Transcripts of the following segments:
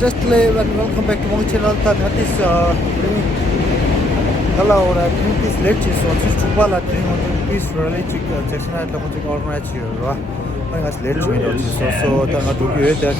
just live and welcome back to my channel. That is hello, drink this lettuce. So just to buy that drink on this really cheap. Just now the one organize here, right? I guess lettuce we don't so the not to you that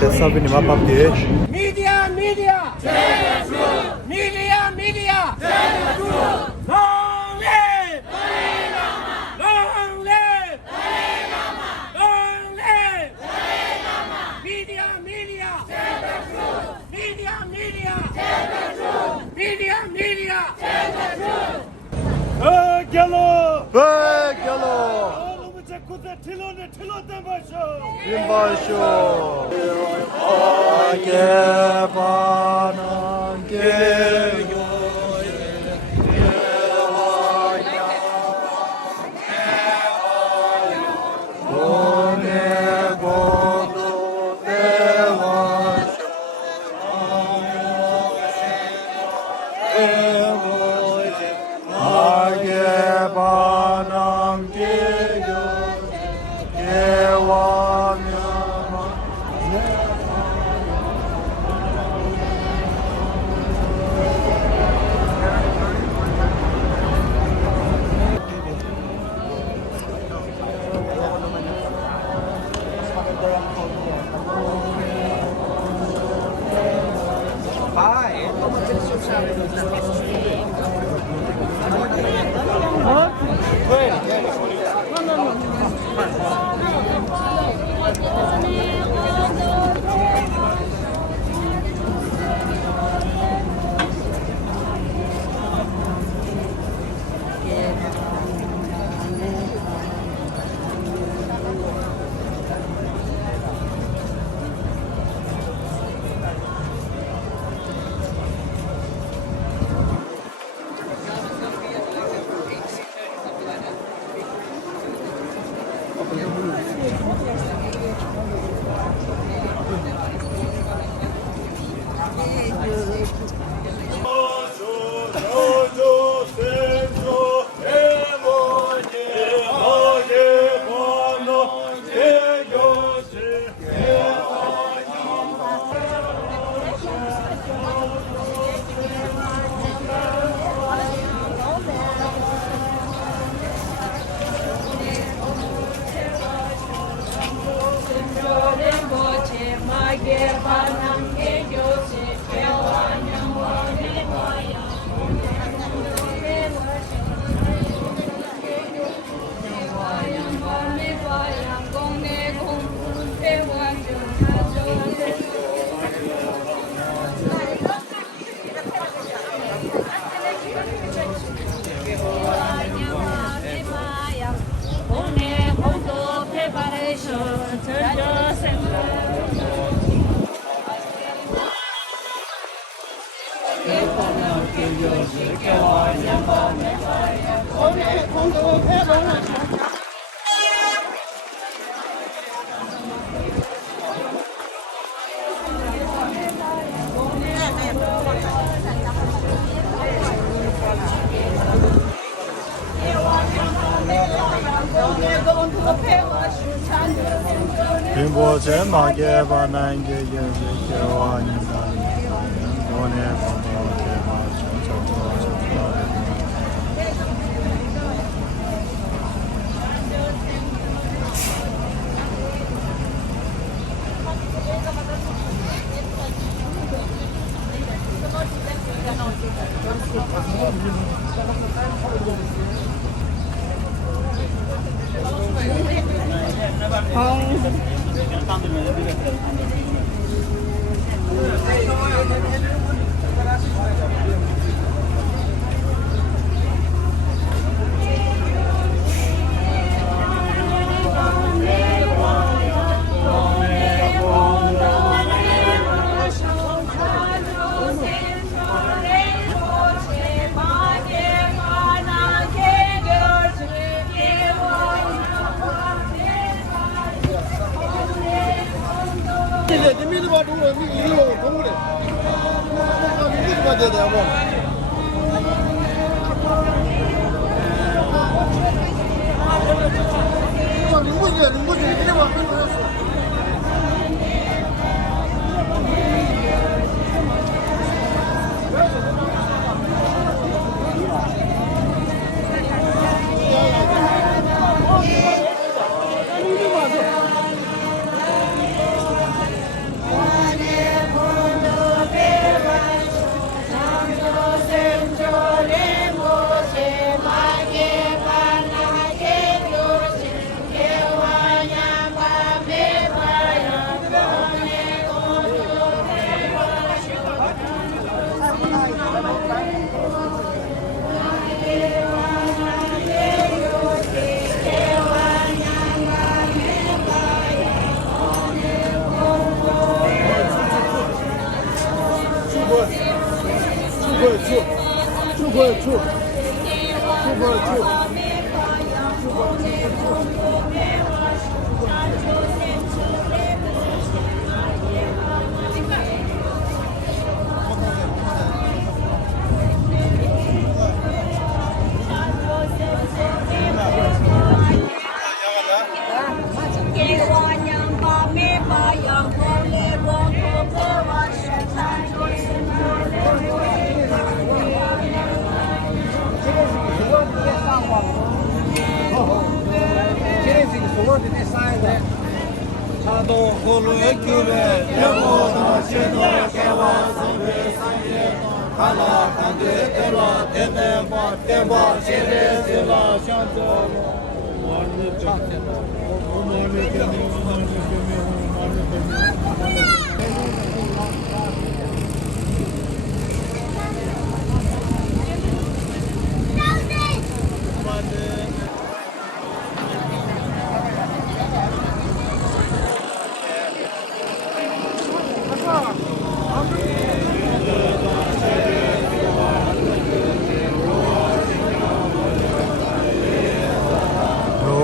the sub in my pub there. Media, media, tell the truth. Media, media, tell the truth. Long live Dalai Lama. Long live Dalai Lama. Long live Dalai Lama. Media, media, tell the truth. Media, media, tell the truth. Media, media, tell the truth. Yellow, big yellow. 김바쇼 개바는 개요 보내고도 대화쇼 개바는 개요 김보제 마게 바난게 예와니다 원에 번호게 누구지? 이래 봐. Khando kholo ekube emo no cheno kewa sambe sanye hala khande tela tene ba temba chere sela shanto marne chakte marne kemi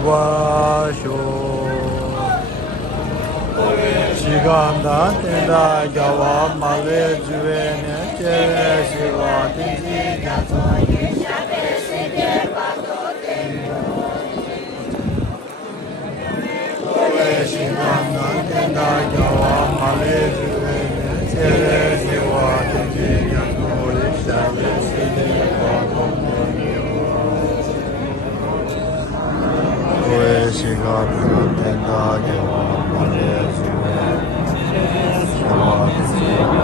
로바쇼 시간다 텐다 야와 말레 주에네 제시와 딘디냐 시간다 텐다 야와 말레 주에네 제시와 딘디냐 노리 샤베시데와 시간 된다 야와 말레주에 야와 딘디냐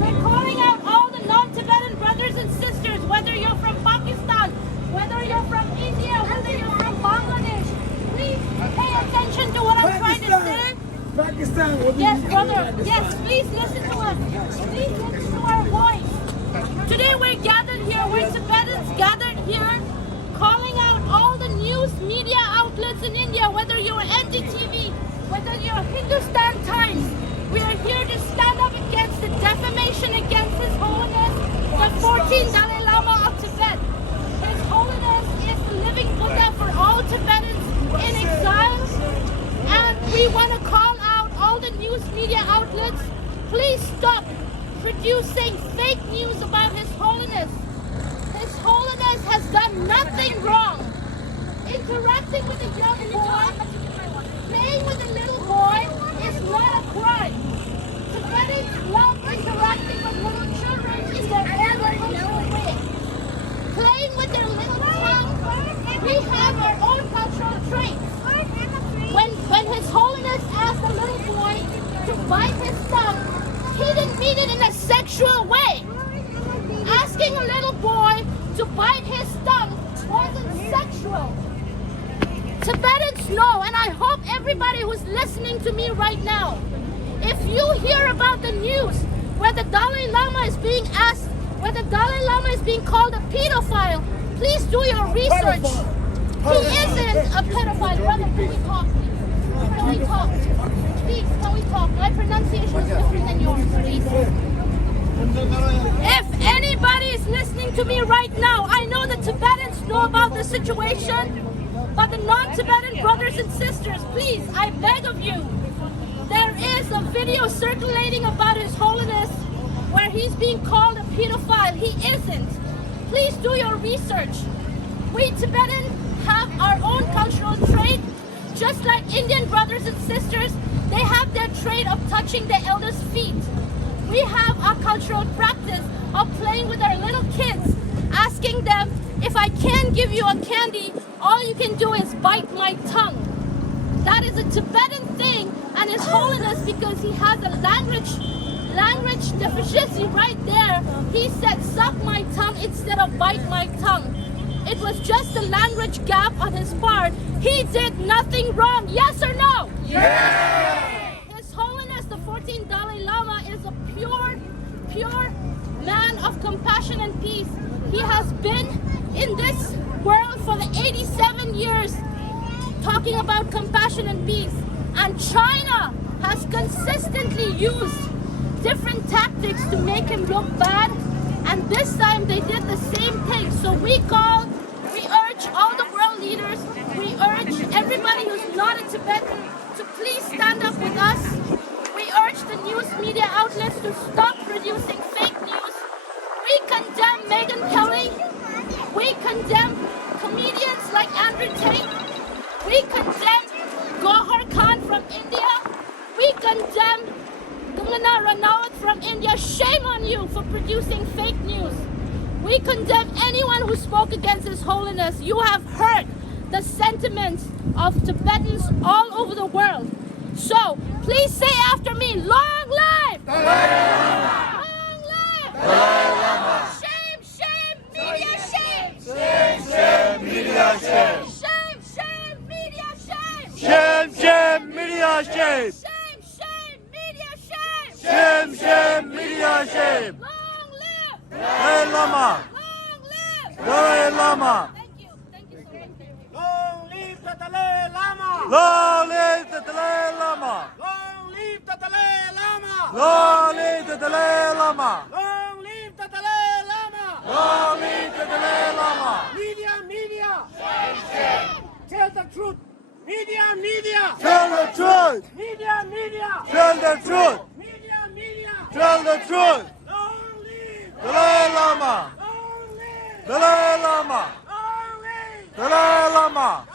We're calling out all the non-Tibetan brothers and sisters, whether you're from Pakistan, whether you're from India, whether you're from Bangladesh. Please pay attention to what I'm trying to say. Pakistan, Yes, brother. Yes, please listen to us. Please listen to our voice. Today we're gathered here, we're Tibetans gathered here, calling out all the news media outlets in India, whether you're NDTV, whether you're Hindustan Times. We are here to stand up against the defamation against His Holiness, the 14th Dalai Lama of Tibet. His Holiness is the living Buddha for all Tibetans in exile. And we want to call out all the news media outlets, please stop producing fake news about His Holiness. His Holiness has done nothing wrong. Interacting with a young boy, playing with a little boy is not a crime. Tibetans love interacting with little children in their agricultural way. Playing with their little tongue, we have our own cultural traits. When His Holiness asked a little boy to bite his thumb, he didn't mean it in a sexual way. Asking a little boy to bite his thumb wasn't sexual. Tibetans know, and I hope everybody who's listening to me right now, if you hear about the news where the Dalai Lama is being asked, where the Dalai Lama is being called a pedophile, please do your research. He isn't a pedophile. Brother, can we talk, please? Can we talk? Please, can we talk? My pronunciation is different than yours, please. If anybody is listening to me right now, I know the Tibetans know about the situation, but the non-Tibetan brothers and sisters, please, I beg of you, there is a video circulating about His Holiness where he's being called a pedophile. He isn't. Please do your research. We Tibetans have our own cultural trait, just like Indian brothers and sisters, they have their trait of touching their elders' feet. We have our cultural practice of playing with our little kids, asking them, if I can give you a candy, all you can do is bite my tongue. That is a Tibetan thing, and His Holiness, because he has a language deficiency right there, he said suck my tongue instead of bite my tongue. It was just a language gap on his part. He did nothing wrong, yes or no? Yeah! His Holiness, the 14th Dalai Lama, is a pure man of compassion and peace. He has been in this world for the 87 years talking about compassion and peace. And China has consistently used different tactics to make him look bad. And this time they did the same thing. So we urge all the world leaders, we urge everybody who's not a Tibetan to please stand up with us. We urge the news media outlets to stop producing fake news. We condemn Megyn Kelly. We condemn comedians like Andrew Tate. We condemn Gohar Khan from India. We condemn Gulnara Ranaut from India. Shame on you for producing fake news. We condemn anyone who spoke against His Holiness. You have hurt the sentiments of Tibetans all over the world. So, please say after me, long life! Dalai Lama! Long life! Dalai Lama! Shame, shame, media shame! Shame, shame, media shame! Shame, shame, media shame! Shame, shame, media shame! Shame, shame, media shame! Shame, shame, media shame! Long live! Dalai Lama! Long live! Dalai Lama! Thank you so much. Long live the Dalai Lama! Long live the Dalai Lama! Long live the Dalai Lama! Long live the Dalai Lama! Long live the Dalai Lama! Long live the Dalai Lama! Media, media! Tell the truth! Media, media! Tell the truth! Media, media! Tell the truth! Media, media! Tell the truth! Long live Dalai Lama! Long live Dalai Lama! Long live Dalai Lama!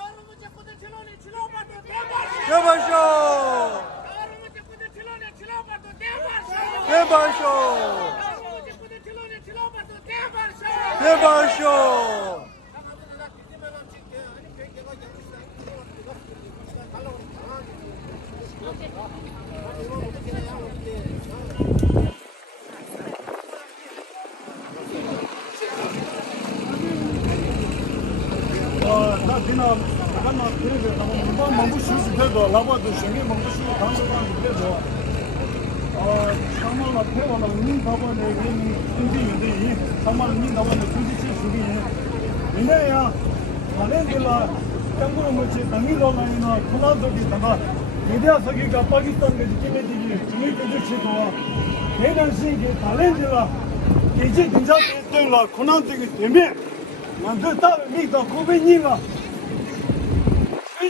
Devasho! Devasho! Devasho!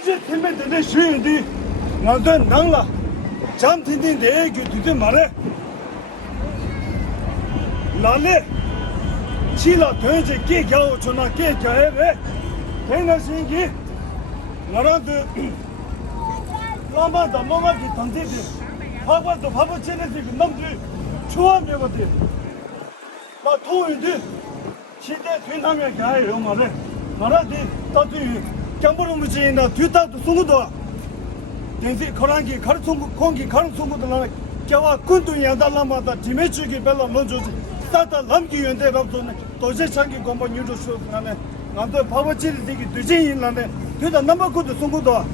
이제 팀에들 쉬는데 나도 나라 잠든데 내게 두대 말해 나네 지라 되게 깨겨 전화 깨겨해 내가 신기 나라도 라마다 뭐가기 단대지 바바도 바보 쟤네들 남들 좋아하면 어때 막 도인데 시대 되나면 가요 말해 나라들 따뜻히 campurum muchina tuta tu sungudo densi korangi karsungu kongi karsungu la kyawa kundu yanda lama da dimechu gi bela lojo sata lamgi yende rabdo ne doje changi gombo nyudo shu nane nando pawachiri digi dujin lane tuta namaku du sungudo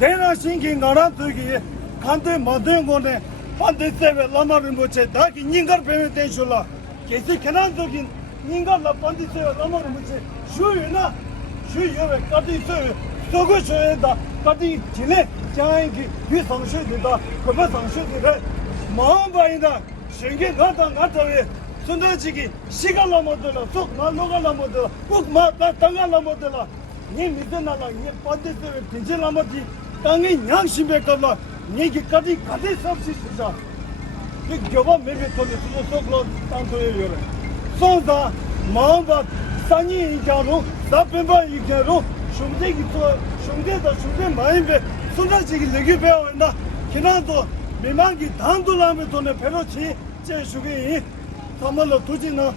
dena shingi ngara tugi kante madeng ne pande sebe lama rimboche da ki ningar peme tenshula kesi kenan tugi ningar la pande sebe lama rimboche shuyuna 주요에 까지 저거 줘야다 까지 지내 장기 비상시되다 그거 상시되다 마음바이다 신경 나다 나타에 순간지기 시간 넘어들어 속 나노가 넘어들어 꼭 마다 땅가 넘어들어 니 믿으나라 니 반대서 진짜 넘어지 땅이 양심에 걸라 니기까지 가지 섭시 진짜 이 교바 매매 돈이 속로 땅도에 요래 손다 마음바 산이 이자로 답변바 이게로 shum대기 또 shum대다 shum대 마인베 손자지기 내게 배워나 기나도 미망기 단돌라면 돈에 배로치 제수기 담을로 두지나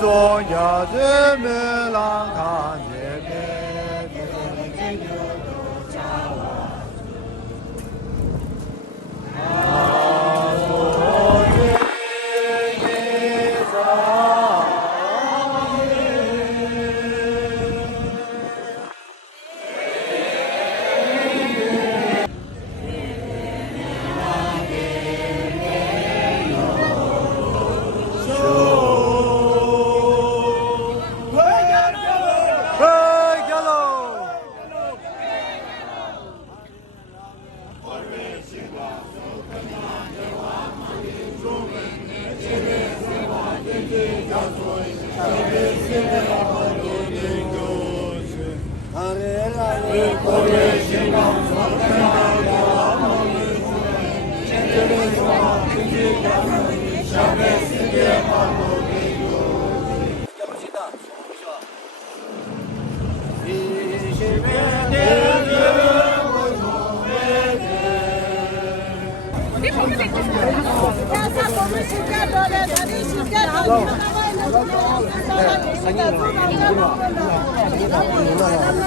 中呀人们浪看见面。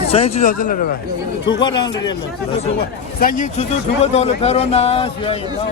生意主要真的是吧？出国上的人们，出国，咱一出国到了，看到那需要一张。